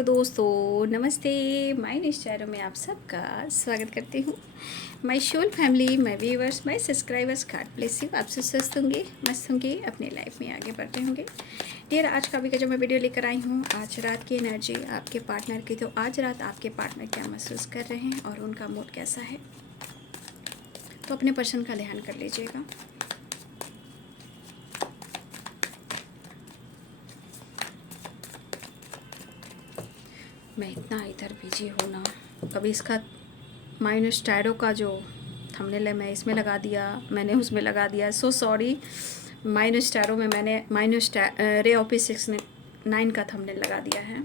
Hello दोस्तों, नमस्ते। My news channel में आप सबका स्वागत करती हूँ। My whole family, my viewers, my subscribers, God bless you. आप सब स्वस्थ होंगे, मस्त होंगे, अपने लाइफ में आगे बढ़ते होंगे। डियर, आज का भी जो मैं वीडियो लेकर आई हूँ, आज रात की एनर्जी आपके पार्टनर की। तो आज रात आपके पार्टनर क्या महसूस कर रहे हैं और उनका मूड कैसा है, तो अपने पर्सन का ध्यान कर लीजिएगा। मैं इतना इधर बिजी हूँ ना, कभी इसका माइनस टैरो का जो थंबनेल है मैं इसमें लगा दिया, मैंने उसमें लगा दिया। So sorry. माइनस टैरो में मैंने माइनस रे ऑफिस 69 का थंबनेल लगा दिया है,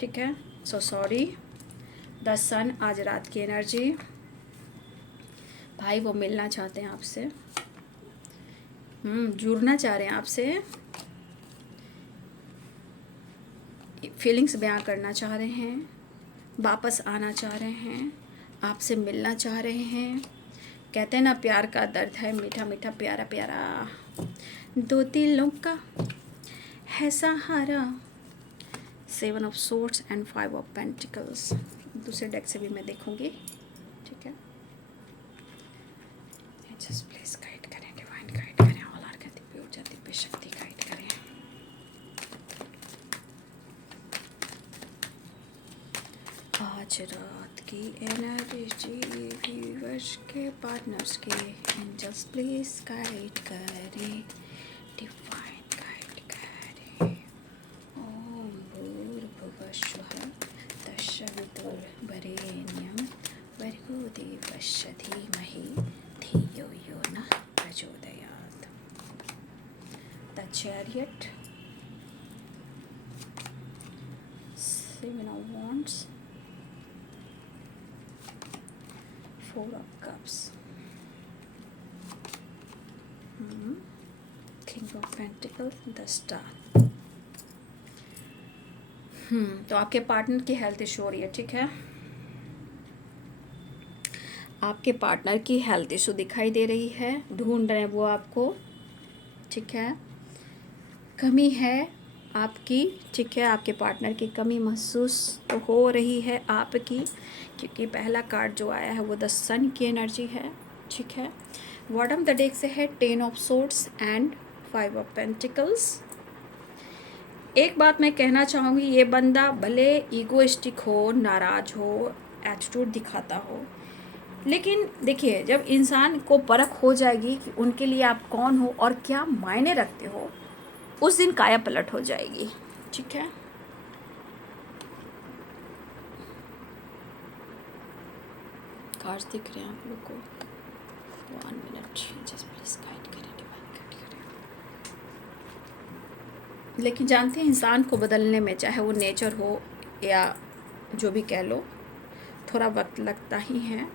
ठीक है। So sorry. द सन, आज रात की एनर्जी। भाई वो मिलना चाहते हैं आपसे, जुड़ना चाह रहे हैं आपसे, फीलिंग्स बयां करना चाह रहे हैं, वापस आना चाह रहे हैं, आपसे मिलना चाह रहे हैं। कहते हैं ना, प्यार का दर्द है मीठा मीठा प्यारा प्यारा, दो दिलों का है सहारा। 7 of swords and 5 of pentacles. दूसरे डेक से भी मैं देखूंगी, ठीक है। जस्ट प्लीज गाइड करें, डिवाइन गाइड करें, ऑल आर का दिव्य ऊर्जा, दिव्य शक्ति गाइड करें। आज रात की एनर्जी व्यूअर्स के, पार्टनर्स के, एंजल्स प्लीज गाइड करें, डिवाइन गाइड करें। ओम भूर्भुवः स्वः तत्सवितुर्वरेण्यं भर्गो देवस्य धीमहि धियो यो नः प्रचोदयात्। The chariot, 7 of wands, 4 of cups, king of pentacles, the star। तो आपके पार्टनर की हेल्थ इशू हो रही है, ठीक है। आपके पार्टनर की हेल्थ इशू दिखाई दे रही है, ढूंढ रहे हैं वो आपको, ठीक है। कमी है आपकी, ठीक है। आपके पार्टनर की कमी महसूस तो हो रही है आपकी, क्योंकि पहला कार्ड जो आया है वो द सन की एनर्जी है, ठीक है। बॉटम द डेक से है 10 of swords and 5 of pentacles. एक बात मैं कहना चाहूँगी, ये बंदा भले ईगोइस्टिक हो, नाराज हो, एटीट्यूड दिखाता हो, लेकिन देखिए, जब इंसान को परख हो जाएगी कि उनके लिए आप कौन हो और क्या मायने रखते हो, उस दिन काया पलट हो जाएगी, ठीक है। कार्ड्स दिख रहे हैं आप लोग को, 1 मिनट, जस्ट प्लीज गाइड करें, डिवाइन गाइड करें। लेकिन जानते हैं, इंसान को बदलने में, चाहे वो नेचर हो या जो भी कह लो, थोड़ा वक्त लगता ही है।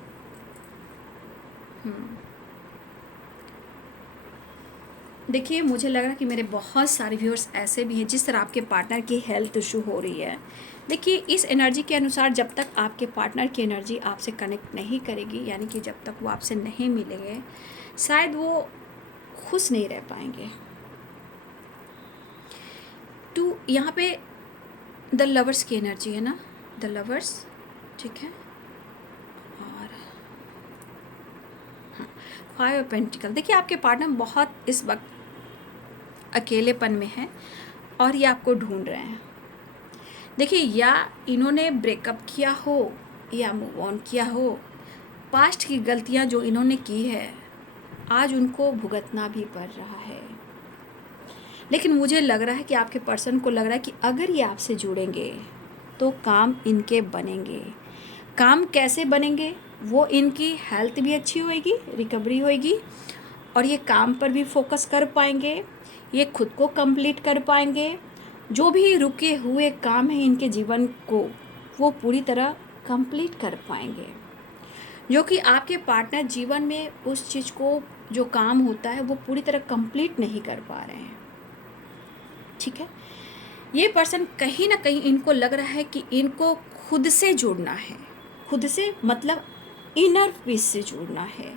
देखिए, मुझे लग रहा है कि मेरे बहुत सारे व्यूअर्स ऐसे भी हैं जिस तरह आपके पार्टनर की हेल्थ इशू हो रही है। देखिए, इस एनर्जी के अनुसार जब तक आपके पार्टनर की एनर्जी आपसे कनेक्ट नहीं करेगी, यानी कि जब तक वो आपसे नहीं मिलेंगे, शायद वो खुश नहीं रह पाएंगे। तो यहाँ पे द लवर्स की एनर्जी है ना, द लवर्स, ठीक है। और 5 ऑफ पेंटिकल। देखिए, आपके पार्टनर बहुत इस वक्त अकेलेपन में है और ये आपको ढूंढ रहे हैं। देखिए, या इन्होंने ब्रेकअप किया हो या मूव ऑन किया हो, पास्ट की गलतियां जो इन्होंने की है आज उनको भुगतना भी पड़ रहा है। लेकिन मुझे लग रहा है कि आपके पर्सन को लग रहा है कि अगर ये आपसे जुड़ेंगे तो काम इनके बनेंगे। काम कैसे बनेंगे? वो इनकी हेल्थ भी अच्छी होएगी, रिकवरी होएगी, और ये काम पर भी फोकस कर पाएंगे, ये खुद को कंप्लीट कर पाएंगे। जो भी रुके हुए काम है इनके जीवन को, वो पूरी तरह कंप्लीट कर पाएंगे। जो कि आपके पार्टनर जीवन में उस चीज़ को, जो काम होता है, वो पूरी तरह कंप्लीट नहीं कर पा रहे हैं, ठीक है। ये पर्सन कहीं ना कहीं, इनको लग रहा है कि इनको खुद से जुड़ना है। खुद से मतलब इनर पीस से जुड़ना है,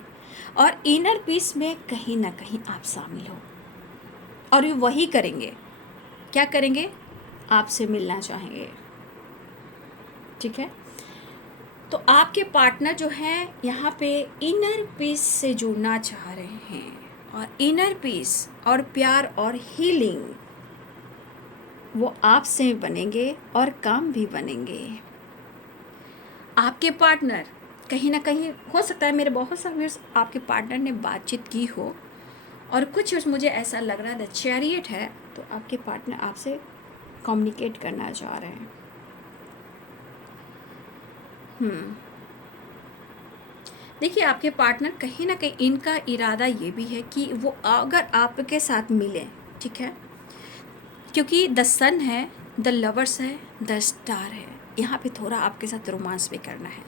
और इनर पीस में कहीं ना कहीं आप शामिल हो, और ये वही करेंगे। क्या करेंगे? आपसे मिलना चाहेंगे, ठीक है। तो आपके पार्टनर जो है यहाँ पे इनर पीस से जुड़ना चाह रहे हैं, और इनर पीस और प्यार और हीलिंग वो आपसे बनेंगे और काम भी बनेंगे। आपके पार्टनर कहीं ना कहीं, हो सकता है मेरे बहुत सारे व्यूअर्स आपके पार्टनर ने बातचीत की हो, और कुछ मुझे ऐसा लग रहा है द चैरियट है, तो आपके पार्टनर आपसे कम्युनिकेट करना चाह रहे हैं। देखिए आपके पार्टनर कहीं ना कहीं, इनका इरादा ये भी है कि वो अगर आपके साथ मिले, ठीक है, क्योंकि द सन है, द लवर्स है, द स्टार है, यहाँ पे थोड़ा आपके साथ रोमांस भी करना है।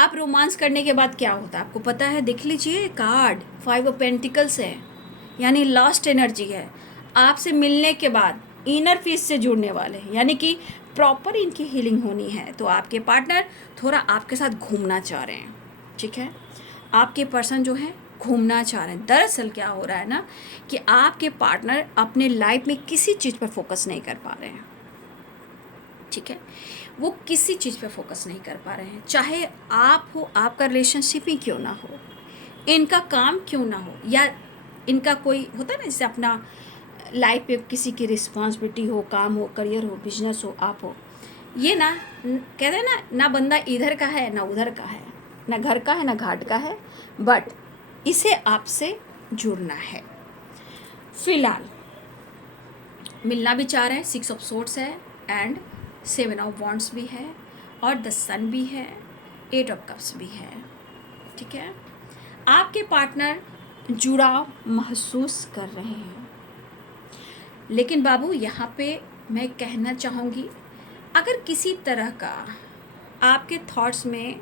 आप रोमांस करने के बाद क्या होता है आपको पता है, देख लीजिए कार्ड 5 ऑफ पेंटिकल्स है, यानी लास्ट एनर्जी है। आपसे मिलने के बाद इनर पीस से जुड़ने वाले हैं, यानी कि प्रॉपर इनकी हीलिंग होनी है। तो आपके पार्टनर थोड़ा आपके साथ घूमना चाह रहे हैं, ठीक है। आपके पर्सन जो है घूमना चाह रहे हैं। दरअसल क्या हो रहा है ना, कि आपके पार्टनर अपने लाइफ में किसी चीज़ पर फोकस नहीं कर पा रहे हैं, ठीक है। वो किसी चीज़ पे फोकस नहीं कर पा रहे हैं, चाहे आप हो, आपका रिलेशनशिप ही क्यों ना हो, इनका काम क्यों ना हो, या इनका कोई होता है ना, जैसे अपना लाइफ पे किसी की रिस्पॉन्सिबिलिटी हो, काम हो, करियर हो, बिजनेस हो, आप हो, ये ना कहते हैं ना बंदा इधर का है ना उधर का है, ना घर का है ना घाट का है, बट इसे आपसे जुड़ना है। फिलहाल मिलना भी चाह रहे हैं, 6 ऑफ सोर्ड्स है एंड 7 ऑफ वॉन्ड्स भी है, और द सन भी है, 8 ऑफ कप्स भी है, ठीक है। आपके पार्टनर जुड़ाव महसूस कर रहे हैं, लेकिन बाबू यहाँ पे मैं कहना चाहूँगी, अगर किसी तरह का आपके थॉट्स में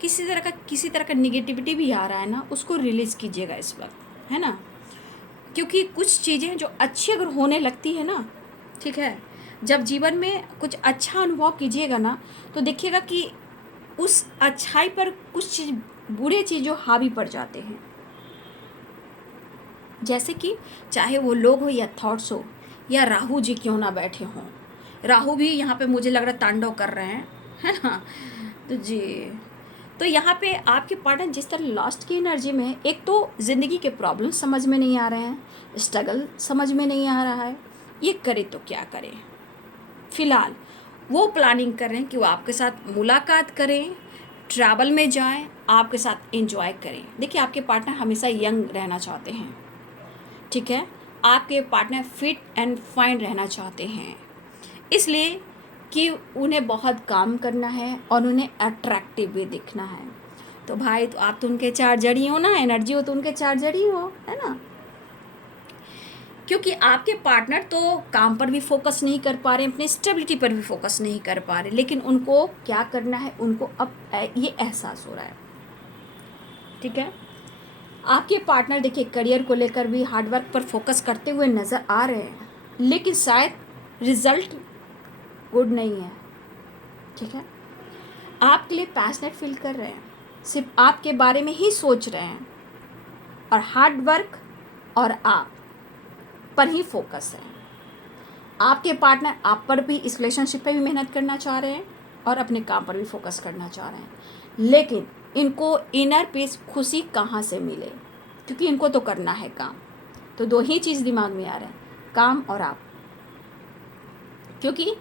किसी तरह का निगेटिविटी भी आ रहा है ना, उसको रिलीज़ कीजिएगा इस वक्त, है ना। क्योंकि कुछ चीज़ें जो अच्छी अगर होने लगती है ना, ठीक है, जब जीवन में कुछ अच्छा अनुभव कीजिएगा ना, तो देखिएगा कि उस अच्छाई पर कुछ चीज़, बुरे चीज़ों हावी पड़ जाते हैं। जैसे कि चाहे वो लोग हो या थॉट्स हो, या राहु जी क्यों ना बैठे हों, राहु भी यहाँ पे मुझे लग रहा है तांडव कर रहे हैं, है ना। तो जी, तो यहाँ पे आपके पार्टनर जिस तरह लास्ट की एनर्जी में है, एक तो ज़िंदगी के प्रॉब्लम समझ में नहीं आ रहे हैं, स्ट्रगल समझ में नहीं आ रहा है, ये करे तो क्या करें। फिलहाल वो प्लानिंग कर रहे हैं कि वो आपके साथ मुलाकात करें, ट्रैवल में जाएं, आपके साथ एंजॉय करें। देखिए आपके पार्टनर हमेशा यंग रहना चाहते हैं, ठीक है। आपके पार्टनर फिट एंड फाइन रहना चाहते हैं, इसलिए कि उन्हें बहुत काम करना है और उन्हें अट्रैक्टिव भी दिखना है। तो भाई, तो आप तो उनके चार्जर ही हो ना, एनर्जी हो तो उनके चार्जर ही हो, है ना। क्योंकि आपके पार्टनर तो काम पर भी फोकस नहीं कर पा रहे हैं, अपने स्टेबिलिटी पर भी फोकस नहीं कर पा रहे, लेकिन उनको क्या करना है, उनको अब ये एहसास हो रहा है, ठीक है। आपके पार्टनर देखिए करियर को लेकर भी हार्डवर्क पर फोकस करते हुए नज़र आ रहे हैं, लेकिन शायद रिजल्ट गुड नहीं है, ठीक है। आपके लिए पैशनेट फील कर रहे हैं, सिर्फ आपके बारे में ही सोच रहे हैं, और हार्डवर्क और आप पर ही फोकस है। आपके पार्टनर आप पर भी, इस रिलेशनशिप पे भी मेहनत करना चाह रहे हैं और अपने काम पर भी फोकस करना चाह रहे हैं, लेकिन इनको इनर पीस, खुशी कहाँ से मिले, क्योंकि इनको तो करना है काम। तो दो ही चीज़ दिमाग में आ रहे हैं, काम और आप। क्योंकि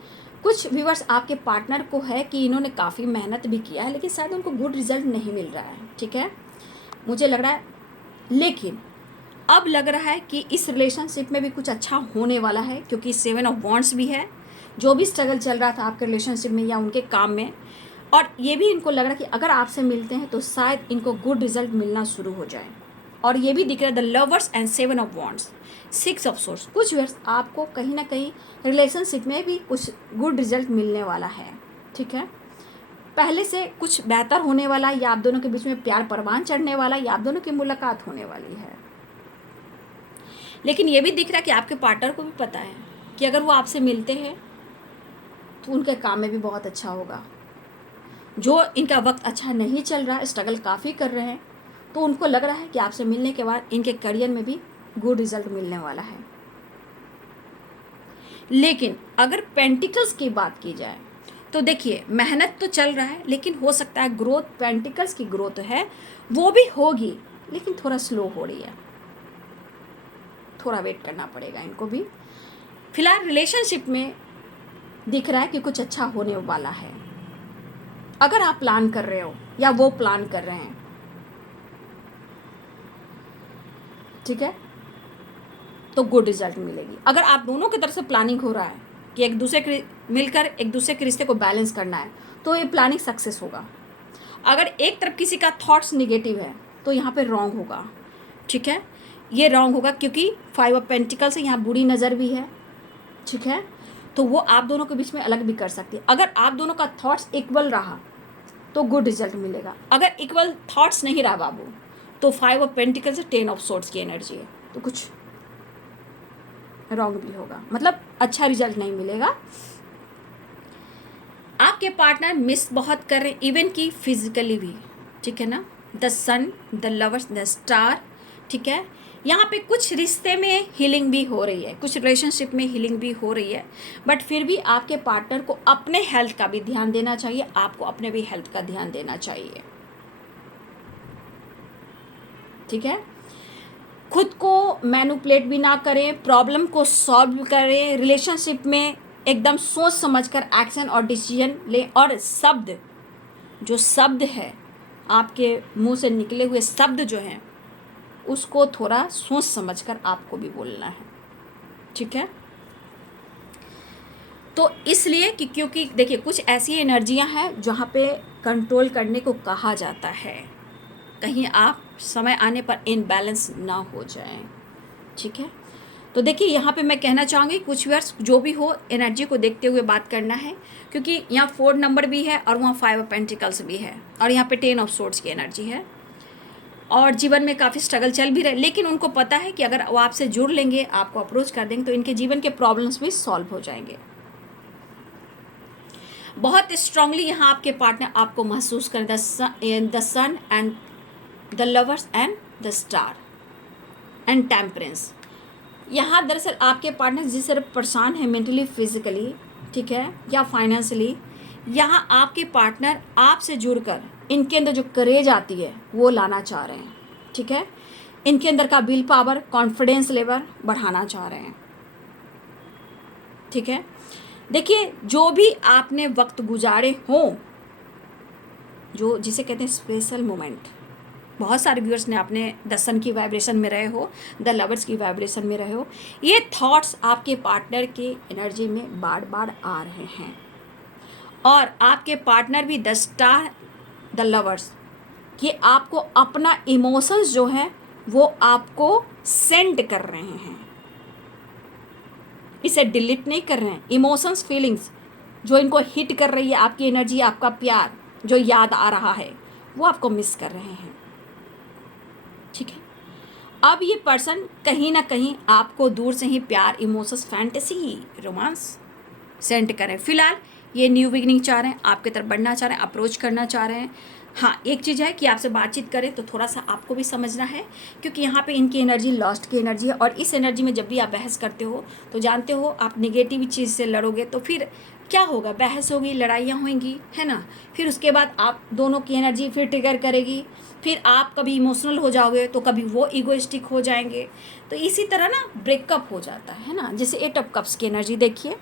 कुछ व्यूअर्स आपके पार्टनर को है कि इन्होंने काफ़ी मेहनत भी किया है, लेकिन शायद उनको गुड रिजल्ट नहीं मिल रहा है, ठीक है, मुझे लग रहा है। लेकिन अब लग रहा है कि इस रिलेशनशिप में भी कुछ अच्छा होने वाला है, क्योंकि 7 ऑफ वॉन्ड्स भी है। जो भी स्ट्रगल चल रहा था आपके रिलेशनशिप में या उनके काम में, और ये भी इनको लग रहा है कि अगर आपसे मिलते हैं तो शायद इनको गुड रिजल्ट मिलना शुरू हो जाए। और ये भी दिख रहा है the lovers and 7 of wands, 6 of source. कुछ व्यूअर्स आपको कहीं ना कहीं रिलेशनशिप में भी कुछ गुड रिजल्ट मिलने वाला है, ठीक है। पहले से कुछ बेहतर होने वाला, या आप दोनों के बीच में प्यार परवान चढ़ने वाला, या आप दोनों की मुलाकात होने वाली है। लेकिन ये भी दिख रहा है कि आपके पार्टनर को भी पता है कि अगर वो आपसे मिलते हैं तो उनके काम में भी बहुत अच्छा होगा। जो इनका वक्त अच्छा नहीं चल रहा है, स्ट्रगल काफ़ी कर रहे हैं, तो उनको लग रहा है कि आपसे मिलने के बाद इनके करियर में भी गुड रिजल्ट मिलने वाला है। लेकिन अगर पेंटिकल्स की बात की जाए तो देखिए मेहनत तो चल रहा है, लेकिन हो सकता है ग्रोथ, पेंटिकल्स की ग्रोथ है वो भी होगी, लेकिन थोड़ा स्लो हो रही है, थोड़ा वेट करना पड़ेगा इनको भी। फिलहाल रिलेशनशिप में दिख रहा है कि कुछ अच्छा होने वाला है, अगर आप प्लान कर रहे हो या वो प्लान कर रहे हैं, ठीक है, तो गुड रिजल्ट मिलेगी। अगर आप दोनों की तरफ से प्लानिंग हो रहा है कि एक दूसरे के मिलकर एक दूसरे के रिश्ते को बैलेंस करना है, तो ये प्लानिंग सक्सेस होगा। अगर एक तरफ किसी का थॉट्स निगेटिव है तो यहाँ पे रॉन्ग होगा, ठीक है, ये रॉन्ग होगा, क्योंकि 5 ऑफ पेंटिकल्स से यहाँ बुरी नज़र भी है, ठीक है, तो वो आप दोनों के बीच में अलग भी कर सकती है। अगर आप दोनों का थॉट्स इक्वल रहा तो गुड रिजल्ट मिलेगा। अगर इक्वल थॉट्स नहीं रहा बाबू, तो 5 ऑफ पेंटिकल्स से 10 ऑफ सोर्ड्स की एनर्जी है, तो कुछ रॉन्ग भी होगा, मतलब अच्छा रिजल्ट नहीं मिलेगा। आपके पार्टनर मिस बहुत कर रहे हैं, इवन की फिजिकली भी, ठीक है ना। The sun, the lovers, the star, ठीक है। यहाँ पे कुछ रिश्ते में हीलिंग भी हो रही है, कुछ रिलेशनशिप में हीलिंग भी हो रही है, बट फिर भी आपके पार्टनर को अपने हेल्थ का भी ध्यान देना चाहिए, आपको अपने भी हेल्थ का ध्यान देना चाहिए, ठीक है। खुद को मैनिपुलेट भी ना करें, प्रॉब्लम को सॉल्व करें, रिलेशनशिप में एकदम सोच समझकर एक्शन और डिसीजन लें, और शब्द, जो शब्द है आपके मुंह से निकले हुए शब्द जो हैं, उसको थोड़ा सोच समझकर आपको भी बोलना है, ठीक है। तो इसलिए कि क्योंकि देखिए कुछ ऐसी एनर्जियां हैं जहाँ पे कंट्रोल करने को कहा जाता है, कहीं आप समय आने पर इनबैलेंस ना हो जाएं, ठीक है। तो देखिए यहाँ पे मैं कहना चाहूँगी कुछ वर्ड्स जो भी हो एनर्जी को देखते हुए बात करना है, क्योंकि यहाँ 4 नंबर भी है और वहाँ 5 ऑफ पेंटिकल्स भी है और यहाँ पे 10 ऑफ सोर्ड्स की एनर्जी है, और जीवन में काफ़ी स्ट्रगल चल भी रहे, लेकिन उनको पता है कि अगर वो आपसे जुड़ लेंगे, आपको अप्रोच कर देंगे, तो इनके जीवन के प्रॉब्लम्स भी सॉल्व हो जाएंगे। बहुत स्ट्रांगली यहाँ आपके पार्टनर आपको महसूस कर, the sun and the lovers and the star and temperance. यहाँ दरअसल आपके पार्टनर जिस तरह परेशान है मेंटली, फिजिकली, ठीक है, या फाइनेंशियली, यहाँ आपके पार्टनर आपसे जुड़कर इनके अंदर जो करेज आती है वो लाना चाह रहे हैं, ठीक है। इनके अंदर का विल पावर, कॉन्फिडेंस लेवल बढ़ाना चाह रहे हैं, ठीक है। देखिए जो भी आपने वक्त गुजारे हों, जो जिसे कहते हैं स्पेशल मोमेंट, बहुत सारे व्यूअर्स ने आपने द सन की वाइब्रेशन में रहे हो, द लवर्स की वाइब्रेशन में रहे हो, ये थॉट्स आपके पार्टनर की एनर्जी में बार बार आ रहे हैं, और आपके पार्टनर भी द स्टार, द लवर्स, ये आपको अपना इमोशंस जो है वो आपको सेंड कर रहे हैं, इसे डिलीट नहीं कर रहे हैं। इमोशंस, फीलिंग्स जो इनको हिट कर रही है, आपकी एनर्जी, आपका प्यार जो याद आ रहा है, वो आपको मिस कर रहे हैं, ठीक है। अब ये पर्सन कहीं ना कहीं आपको दूर से ही प्यार, इमोशंस, फैंटेसी, रोमांस सेंड करें। फिलहाल ये न्यू बिगनिंग चाह रहे हैं, आपके तरफ बढ़ना चाह रहे हैं, अप्रोच करना चाह रहे हैं। हाँ, एक चीज़ है कि आपसे बातचीत करें तो थोड़ा सा आपको भी समझना है, क्योंकि यहाँ पे इनकी एनर्जी लॉस्ट की एनर्जी है, और इस एनर्जी में जब भी आप बहस करते हो तो जानते हो आप निगेटिव चीज़ से लड़ोगे तो फिर क्या होगा, बहस होगी, लड़ाइयाँ होंगी, है ना। फिर उसके बाद आप दोनों की एनर्जी फिर ट्रिगर करेगी, फिर आप कभी इमोशनल हो जाओगे तो कभी वो ईगोइस्टिक हो जाएंगे, तो इसी तरह ना ब्रेकअप हो जाता है ना। जैसे 8 ऑफ कप्स की एनर्जी देखिए,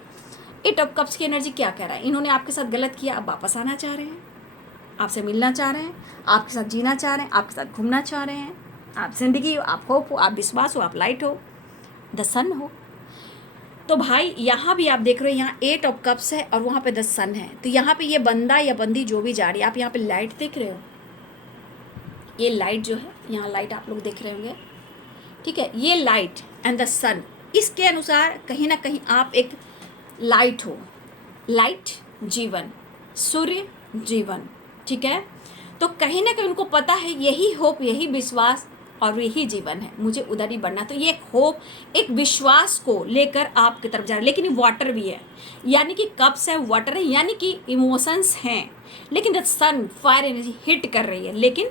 8 ऑफ कप्स की एनर्जी क्या कह रहा है, इन्होंने आपके साथ गलत किया, अब वापस आना चाह रहे हैं, आपसे मिलना चाह रहे हैं, आपके साथ जीना चाह रहे हैं, आपके साथ घूमना चाह रहे हैं, आप जिंदगी हो, आप होप हो, आप विश्वास हो, आप लाइट हो, द सन हो। तो भाई यहाँ भी आप देख रहे हो, यहाँ 8 ऑफ कप्स है और वहाँ पे द सन है, तो यहाँ पे ये बंदा या बंदी जो भी जा रही है, आप यहाँ पे लाइट देख रहे हो, ये लाइट जो है, यहाँ लाइट आप लोग देख रहे होंगे, ठीक है, ये लाइट एंड द सन, इसके अनुसार कहीं ना कहीं आप एक लाइट हो, लाइट जीवन, सूर्य जीवन, ठीक है। तो कहीं ना कहीं उनको पता है यही होप, यही विश्वास और यही जीवन है, मुझे उधर ही बढ़ना। तो ये एक होप, एक विश्वास को लेकर आपकी तरफ जा रहे हैं, लेकिन ये वाटर भी है, यानी कि कप्स है, वाटर है, यानी कि इमोशंस हैं, लेकिन the sun fire energy hit कर रही है। लेकिन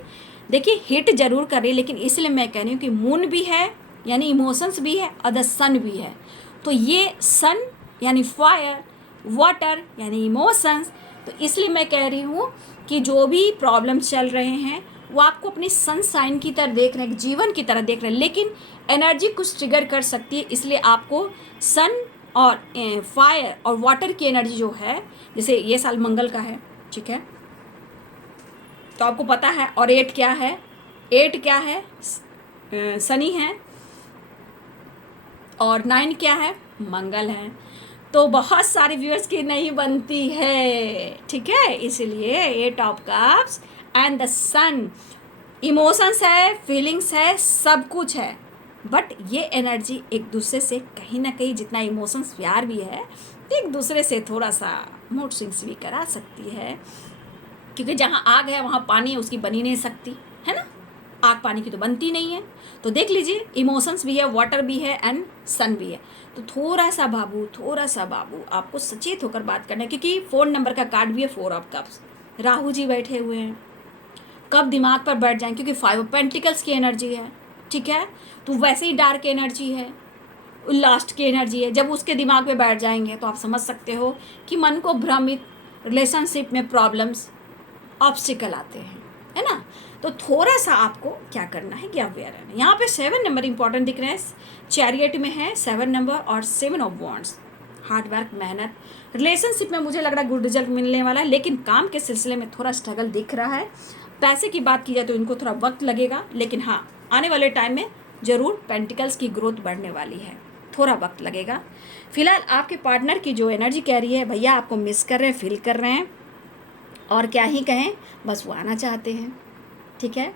देखिए हिट जरूर कर रही है, लेकिन इसलिए मैं कह रही हूँ कि मून भी है यानी इमोशंस भी है और द सन भी है। तो ये सन यानी फायर, वाटर यानी इमोशंस, तो इसलिए मैं कह रही हूँ कि जो भी प्रॉब्लम चल रहे हैं वो आपको अपनी सनसाइन की तरह देख रहे हैं, जीवन की तरह देख रहे हैं, लेकिन एनर्जी कुछ ट्रिगर कर सकती है। इसलिए आपको सन और फायर और वाटर की एनर्जी जो है, जैसे ये साल मंगल का है, ठीक है, तो आपको पता है। और 8 क्या है? 8 क्या है? शनि है। और 9 क्या है? मंगल है। तो बहुत सारे व्यूअर्स की नहीं बनती है, ठीक है। इसलिए 8 of cups and the sun, emotions है, फीलिंग्स है, सब कुछ है, बट ये एनर्जी एक दूसरे से कहीं ना कहीं, जितना इमोशंस प्यार भी है, एक दूसरे से थोड़ा सा मूड स्विंग्स भी करा सकती है, क्योंकि जहाँ आग है वहाँ पानी उसकी बन ही नहीं सकती है ना। आग पानी की तो बनती नहीं है। तो देख लीजिए, इमोशंस भी है, वाटर भी है एंड सन भी है। तो थोड़ा सा बाबू आपको सचेत होकर बात करना है, क्योंकि 4 नंबर का कार्ड भी है, 4 ऑफ कप्स। राहु जी बैठे हुए हैं, कब दिमाग पर बैठ जाएं, क्योंकि 5 ऑफ पेंटिकल्स की एनर्जी है, ठीक है। तो वैसे ही डार्क एनर्जी है, लास्ट की एनर्जी है। जब उसके दिमाग पे बैठ जाएंगे तो आप समझ सकते हो कि मन को भ्रमित, रिलेशनशिप में प्रॉब्लम्स, ऑब्स्टिकल आते हैं, है ना। तो थोड़ा सा आपको क्या करना है कि अवेयर रहना। यहाँ पे 7 नंबर इंपॉर्टेंट दिख रहे हैं, चैरियट में है 7 नंबर और 7 ऑफ वॉन्ड्स। हार्ड वर्क, मेहनत, रिलेशनशिप में मुझे लग रहा है गुड रिजल्ट मिलने वाला है, लेकिन काम के सिलसिले में थोड़ा स्ट्रगल दिख रहा है। पैसे की बात की जाए तो इनको थोड़ा वक्त लगेगा, लेकिन हाँ, आने वाले टाइम में ज़रूर पेंटिकल्स की ग्रोथ बढ़ने वाली है, थोड़ा वक्त लगेगा। फिलहाल आपके पार्टनर की जो एनर्जी कह रही है, भैया आपको मिस कर रहे हैं, फील कर रहे हैं, और क्या ही कहें, बस वो आना चाहते हैं, ठीक है।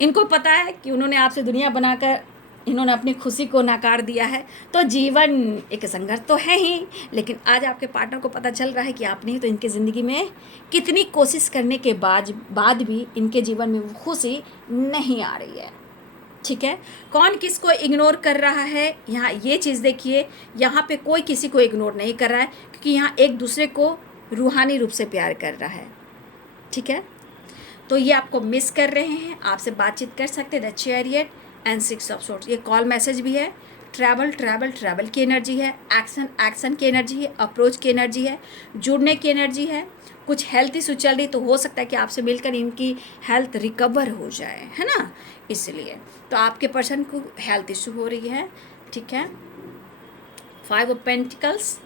इनको पता है कि उन्होंने आपसे दुनिया बनाकर इन्होंने अपनी खुशी को नकार दिया है। तो जीवन एक संघर्ष तो है ही, लेकिन आज आपके पार्टनर को पता चल रहा है कि आपने तो इनकी ज़िंदगी में कितनी कोशिश करने के बाद भी इनके जीवन में वो खुशी नहीं आ रही है, ठीक है। कौन किसको इग्नोर कर रहा है, यहाँ ये चीज़ देखिए, यहाँ पे कोई किसी को इग्नोर नहीं कर रहा है, क्योंकि यहाँ एक दूसरे को रूहानी रूप से प्यार कर रहा है, ठीक है। तो ये आपको मिस कर रहे हैं, आपसे बातचीत कर सकते हैं। The chariot and 6 of swords, ये कॉल मैसेज भी है। ट्रैवल की एनर्जी है, एक्शन की एनर्जी है, अप्रोच की एनर्जी है, जुड़ने की एनर्जी है। कुछ हेल्थ इशू चल रही तो हो सकता है कि आपसे मिलकर इनकी हेल्थ रिकवर हो जाए, है ना। इसलिए तो आपके पर्सन को हेल्थ इशू हो रही है, ठीक है। 5 ऑफ पेंटिकल्स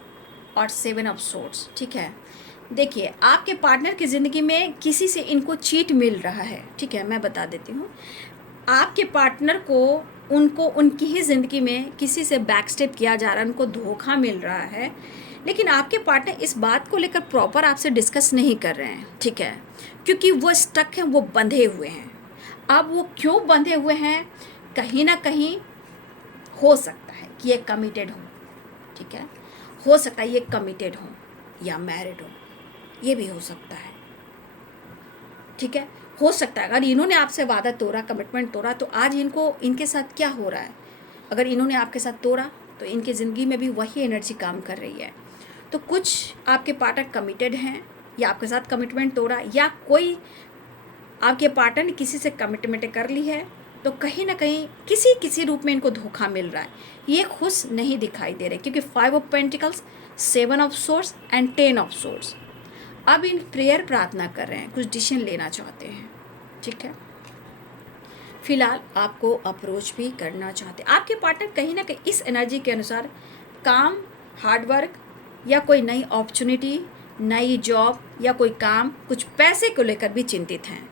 और 7 ऑफ सोर्ड्स, ठीक है। देखिए, आपके पार्टनर की ज़िंदगी में किसी से इनको चीट मिल रहा है, ठीक है, मैं बता देती हूँ। आपके पार्टनर को उनको उनकी ही ज़िंदगी में किसी से बैकस्टेप किया जा रहा है, उनको धोखा मिल रहा है, लेकिन आपके पार्टनर इस बात को लेकर प्रॉपर आपसे डिस्कस नहीं कर रहे हैं, ठीक है, क्योंकि वो स्टक हैं, वो बंधे हुए हैं। अब वो क्यों बंधे हुए हैं, कहीं ना कहीं हो सकता है कि ये कमिटेड हो, ठीक है, हो सकता है ये कमिटेड हो या मैरिड हो, ये भी हो सकता है, ठीक है। हो सकता है अगर इन्होंने आपसे वादा तोड़ा, कमिटमेंट तोड़ा, तो आज इनको इनके साथ क्या हो रहा है, अगर इन्होंने आपके साथ तोड़ा तो इनकी ज़िंदगी में भी वही एनर्जी काम कर रही है। तो कुछ आपके पार्टनर कमिटेड हैं या आपके साथ कमिटमेंट तोड़ा, या कोई आपके पार्टनर ने किसी से कमिटमेंट कर ली है, तो कहीं ना कहीं किसी रूप में इनको धोखा मिल रहा है। ये खुश नहीं दिखाई दे रहे, क्योंकि 5 of pentacles, 7 of swords and 10 of swords. अब इन प्रेयर प्रार्थना कर रहे हैं, कुछ डिसीजन लेना चाहते हैं, ठीक है। फिलहाल आपको अप्रोच भी करना चाहते हैं। आपके पार्टनर कहीं ना कहीं इस एनर्जी के अनुसार काम, हार्डवर्क या कोई नई अपॉर्चुनिटी, नई जॉब या कोई काम, कुछ पैसे को लेकर भी चिंतित हैं।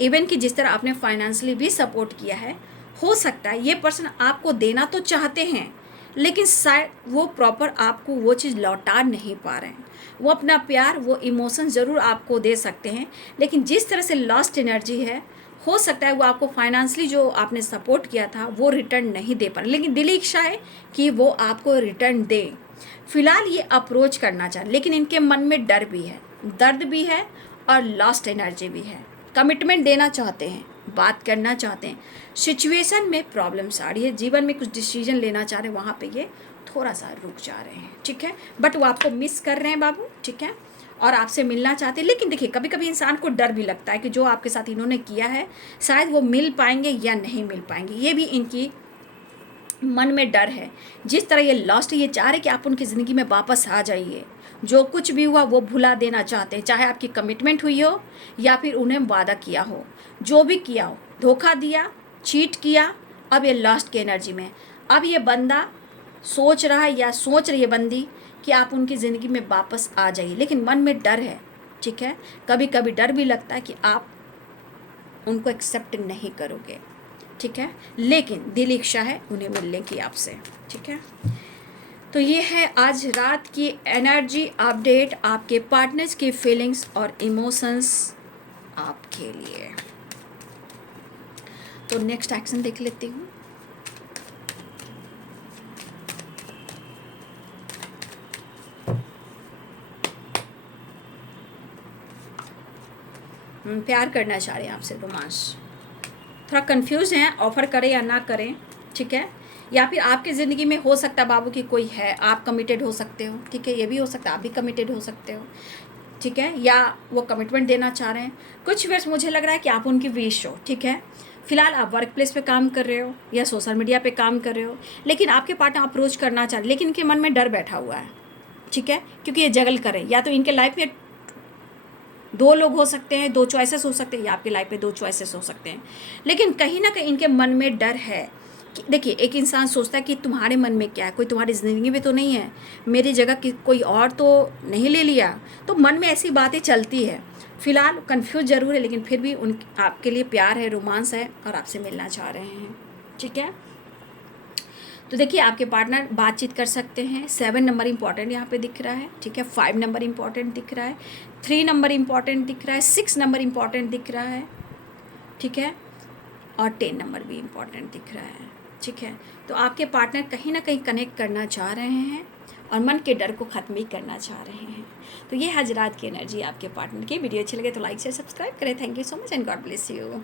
इवन कि जिस तरह आपने फाइनेंशियली भी सपोर्ट किया है, हो सकता है ये पर्सन आपको देना तो चाहते हैं, लेकिन शायद वो प्रॉपर आपको वो चीज़ लौटा नहीं पा रहे हैं। वो अपना प्यार, वो इमोशन ज़रूर आपको दे सकते हैं, लेकिन जिस तरह से लॉस्ट एनर्जी है, हो सकता है वो आपको फाइनेंशियली जो आपने सपोर्ट किया था वो रिटर्न नहीं दे पा रहे, लेकिन दिली इच्छा है कि वो आपको रिटर्न दें। फिलहाल ये अप्रोच करना चाह, लेकिन इनके मन में डर भी है, दर्द भी है और लॉस्ट एनर्जी भी है। कमिटमेंट देना चाहते हैं, बात करना चाहते हैं, सिचुएशन में प्रॉब्लम्स आ रही है, जीवन में कुछ डिसीजन लेना चाह रहे हैं, वहाँ पे ये थोड़ा सा रुक जा रहे हैं, ठीक है। बट वो आपको मिस कर रहे हैं बाबू, ठीक है, और आपसे मिलना चाहते हैं। लेकिन देखिए, कभी कभी इंसान को डर भी लगता है कि जो आपके साथ इन्होंने किया है शायद वो मिल पाएंगे या नहीं मिल पाएंगे, ये भी इनकी मन में डर है। जिस तरह ये लॉस्ट, ये चाह रहे कि आप उनकी ज़िंदगी में वापस आ जाइए, जो कुछ भी हुआ वो भुला देना चाहते हैं, चाहे आपकी कमिटमेंट हुई हो या फिर उन्हें वादा किया हो, जो भी किया हो, धोखा दिया, चीट किया, अब ये लास्ट की एनर्जी में। अब ये बंदा सोच रहा है या सोच रही है बंदी कि आप उनकी ज़िंदगी में वापस आ जाइए, लेकिन मन में डर है, ठीक है। कभी कभी डर भी लगता है कि आप उनको एक्सेप्ट नहीं करोगे, ठीक है, लेकिन दिल इच्छा है उन्हें मिलने की आपसे, ठीक है। तो ये है आज रात की एनर्जी अपडेट, आपके पार्टनर्स की फीलिंग्स और इमोशंस आपके लिए। तो नेक्स्ट एक्शन देख लेती हूँ। प्यार करना चाह रहे हैं आपसे, रोमांस, थोड़ा कंफ्यूज हैं, ऑफर करें या ना करें, ठीक है। या फिर आपकी ज़िंदगी में हो सकता है बाबू की कोई है, आप कमिटेड हो सकते हो, ठीक है, ये भी हो सकता है आप भी कमिटेड हो सकते हो, ठीक है, या वो कमिटमेंट देना चाह रहे हैं। कुछ वर्ष मुझे लग रहा है कि आप उनकी विश हो, ठीक है। फिलहाल आप वर्क प्लेस पे काम कर रहे हो या सोशल मीडिया पे काम कर रहे हो, लेकिन आपके पार्टनर अप्रोच करना चाह रहे, लेकिन इनके मन में डर बैठा हुआ है, ठीक है, क्योंकि ये जगल करें, या तो इनके लाइफ में दो लोग हो सकते हैं, दो चॉइसेस हो सकते हैं, या आपकी लाइफ में दो चॉइसेस हो सकते हैं, लेकिन कहीं ना कहीं इनके मन में डर है कि देखिए, एक इंसान सोचता है कि तुम्हारे मन में क्या है, कोई तुम्हारी ज़िंदगी में तो नहीं है, मेरी जगह कोई और तो नहीं ले लिया, तो मन में ऐसी बातें चलती है। फिलहाल कंफ्यूज जरूर है, लेकिन फिर भी उन आपके लिए प्यार है, रोमांस है और आपसे मिलना चाह रहे हैं, ठीक है। तो देखिए, आपके पार्टनर बातचीत कर सकते हैं। 7 नंबर इंपॉर्टेंट यहाँ पे दिख रहा है, ठीक है। 5 नंबर इंपॉर्टेंट दिख रहा है, 3 नंबर इंपॉर्टेंट दिख रहा है, 6 नंबर इंपॉर्टेंट दिख रहा है, ठीक है, और 10 नंबर भी इंपॉर्टेंट दिख रहा है, ठीक है। तो आपके पार्टनर कहीं ना कहीं कनेक्ट करना चाह रहे हैं और मन के डर को ख़त्म भी करना चाह रहे हैं। तो ये आज रात की एनर्जी आपके पार्टनर की। वीडियो अच्छी लगे तो लाइक शेयर सब्सक्राइब करें। Thank you so much and God bless you.